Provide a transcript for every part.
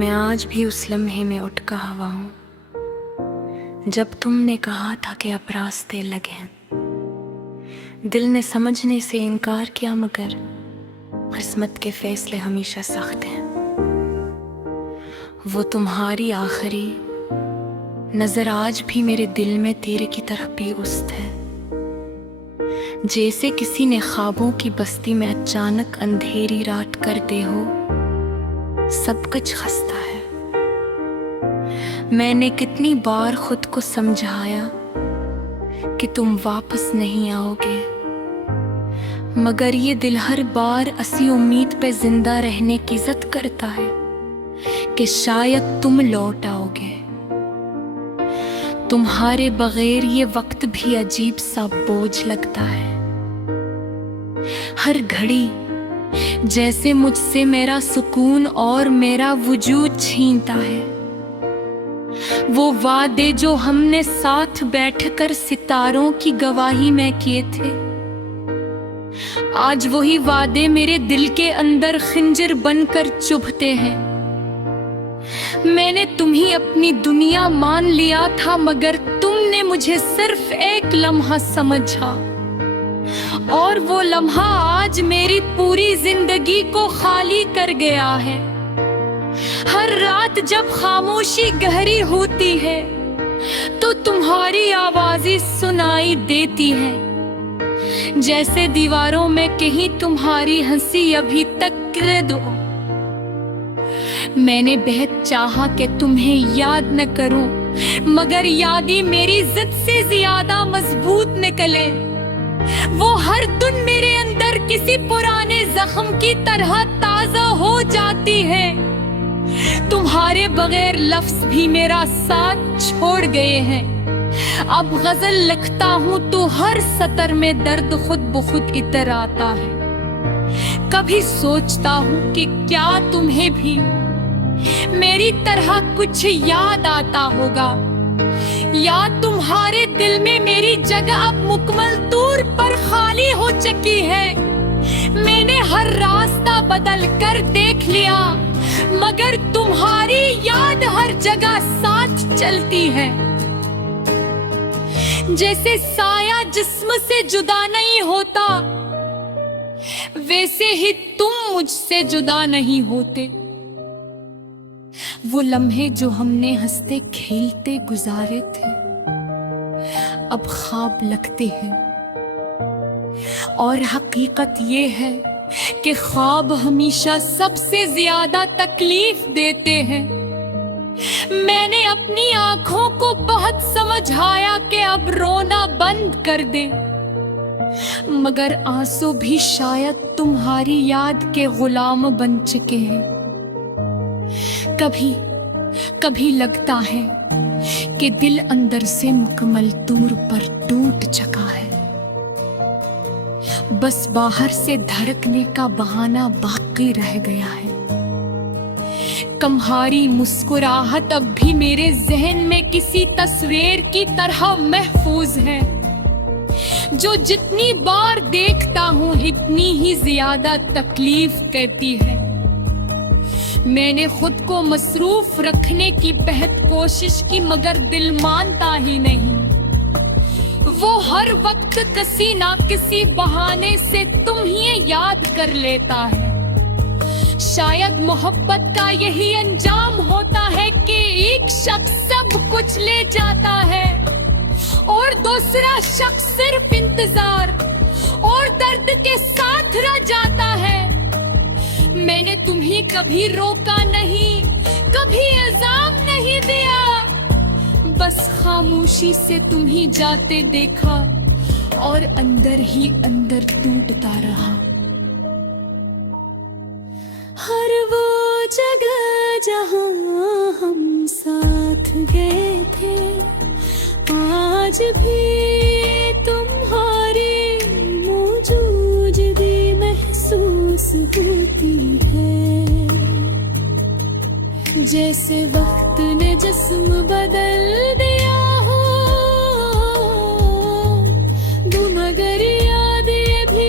मैं आज भी उस लम्हे में उठका हवा हूँ जब तुमने कहा था कि अब रास्ते लगे हैं। दिल ने समझने से इनकार किया, मगर किस्मत के फैसले हमेशा सख्त हैं। वो तुम्हारी आखिरी नजर आज भी मेरे दिल में तीर की तरह बेउस्त है। जैसे किसी ने ख्वाबों की बस्ती में अचानक अंधेरी रात कर दे हो, सब कुछ खस्ता है। मैंने कितनी बार खुद को समझाया कि तुम वापस नहीं आओगे, मगर ये दिल हर बार असी उम्मीद पे जिंदा रहने की जिद करता है कि शायद तुम लौट आओगे। तुम्हारे बगैर ये वक्त भी अजीब सा बोझ लगता है। हर घड़ी जैसे मुझसे मेरा सुकून और मेरा वजूद छीनता है। वो वादे जो हमने साथ बैठकर सितारों की गवाही में किए थे, आज वही वादे मेरे दिल के अंदर खंजर बनकर चुभते हैं। मैंने तुम्ही अपनी दुनिया मान लिया था, मगर तुमने मुझे सिर्फ एक लम्हा समझा, और वो लम्हा आज मेरी पूरी जिंदगी को खाली कर गया है। हर रात जब खामोशी गहरी होती है तो तुम्हारी आवाज़ें सुनाई देती है, जैसे दीवारों में कहीं तुम्हारी हंसी अभी तक कैद हो। मैंने बेहद चाहा कि तुम्हें याद न करूं, मगर यादें मेरी जिद से ज्यादा मजबूत निकले। वो हर दिन मेरे अंदर किसी पुराने जख्म की तरह ताजा हो जाती है। तुम्हारे बगैर लफ्ज भी मेरा साथ छोड़ गए हैं। अब गजल लिखता हूँ तो हर सतर में दर्द खुद ब खुद इतर आता है। कभी सोचता हूँ कि क्या तुम्हें भी मेरी तरह कुछ याद आता होगा, या तुम्हारे दिल में मेरी जगह अब मुकम्मल तौर पर खाली हो चुकी है। मैंने हर रास्ता बदल कर देख लिया, मगर तुम्हारी याद हर जगह साथ चलती है। जैसे साया जिस्म से जुदा नहीं होता, वैसे ही तुम मुझसे जुदा नहीं होते। वो लम्हे जो हमने हंसते खेलते गुजारे थे, अब ख्वाब लगते हैं। और हकीकत ये है कि ख्वाब हमेशा सबसे ज्यादा तकलीफ देते हैं। मैंने अपनी आंखों को बहुत समझाया कि अब रोना बंद कर दे, मगर आंसू भी शायद तुम्हारी याद के गुलाम बन चुके हैं। कभी कभी लगता है कि दिल अंदर से मुकम्मल तौर पर टूट चुका है। बस बाहर से धड़कने का बहाना बाकी रह गया है। तुम्हारी मुस्कुराहट अब भी मेरे जहन में किसी तस्वीर की तरह महफूज है, जो जितनी बार देखता हूँ इतनी ही ज्यादा तकलीफ करती है। मैंने खुद को मसरूफ रखने की बेहद कोशिश की, मगर दिल मानता ही नहीं। वो हर वक्त किसी ना किसी बहाने से तुम्हें याद कर लेता है। शायद मोहब्बत का यही अंजाम होता है कि एक शख्स सब कुछ ले जाता है और दूसरा शख्स सिर्फ इंतजार और दर्द के साथ रह जाता है। मैंने तुम्हें कभी रोका नहीं, कभी इल्जाम नहीं दिया, बस खामोशी से तुम्हें जाते देखा और अंदर ही अंदर टूटता रहा। हर वो जगह जहां हम साथ गए थे, आज भी तुम्हारी मौजूदगी महसूस होती है। जैसे वक्त ने जिस्म बदल दिया हो, मगर यादें भी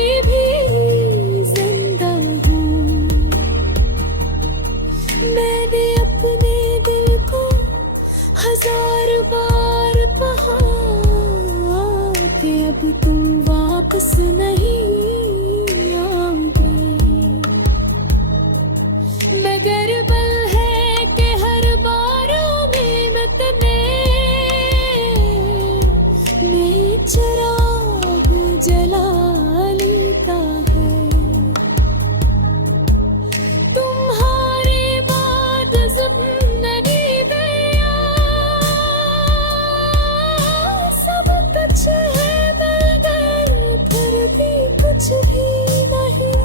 जिंदा हूँ। मैंने अपने दिल को हजार बार कहा कि अब तुम वापस नहीं आओगे, मगर बल है कि हर बार उम्मीद में चिराग जला लेता है। तुम्हारी बात ज़िंदगी दिया सब कुछ है, मगर फिर भी कुछ भी नहीं।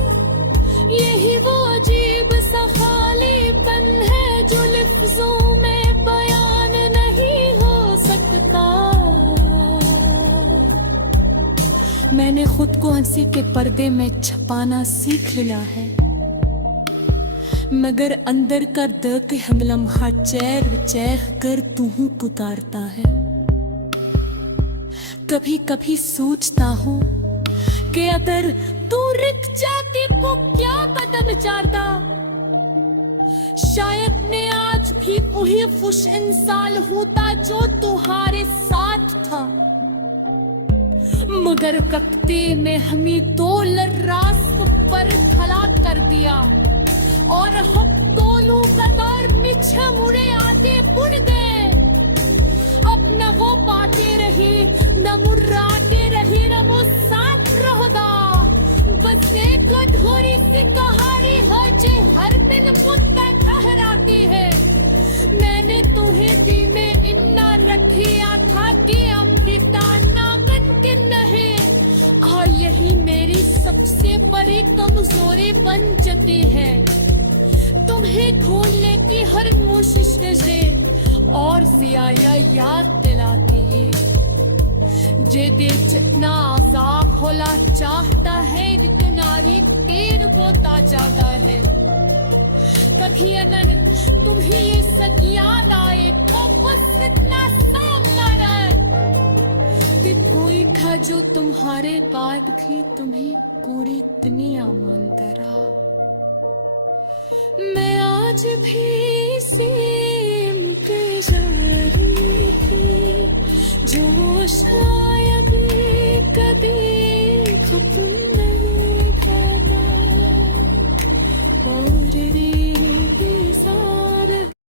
यही वो अजीब सा खालीपन है जो लफ्जों में बयान नहीं हो सकता। मैंने खुद को हंसी के पर्दे में छुपाना सीख लिया है, मगर अंदर का दर्द हम लम्हा चैर चैर कर तू पुकारता है। कभी कभी सोचता हूँ कि अगर तू रुक जाती तो क्या बदल जाता। शायद मैं आज भी वही खुश इंसान होता जो तुम्हारे साथ था, मगर कफ्ते में हमें दो रास्त पर खड़ा कर दिया और हम दोनों कतार पीछे मुड़े आते बुड़ गए। अब न वो बातें रही, न मुर्राते रही, न वो साथ रहता। बस एक अधूरी सी कहानी है जो हर दिन मुद्दा ठहराती है। मैंने तुम्हें दिल में इन्ना रखिया था कि अमृता नामुमकिन नहीं। और यही मेरी सबसे बड़ी कमजोरी बन जाती है। तुम्हें ढूंढने की हर कोशिश मुझे और ज्यादा याद दिलाती है। जे दिल जितना आजाद होला चाहता है, जितना तीर होता जाता है। कभी अगर तुम्हें ये सच याद आए तो बस इतना सामना रहे कि कोई था जो तुम्हारे बाद भी तुम्हें पूरी दुनिया मानता रहा। मैं आज भी सेम के जारी थी जो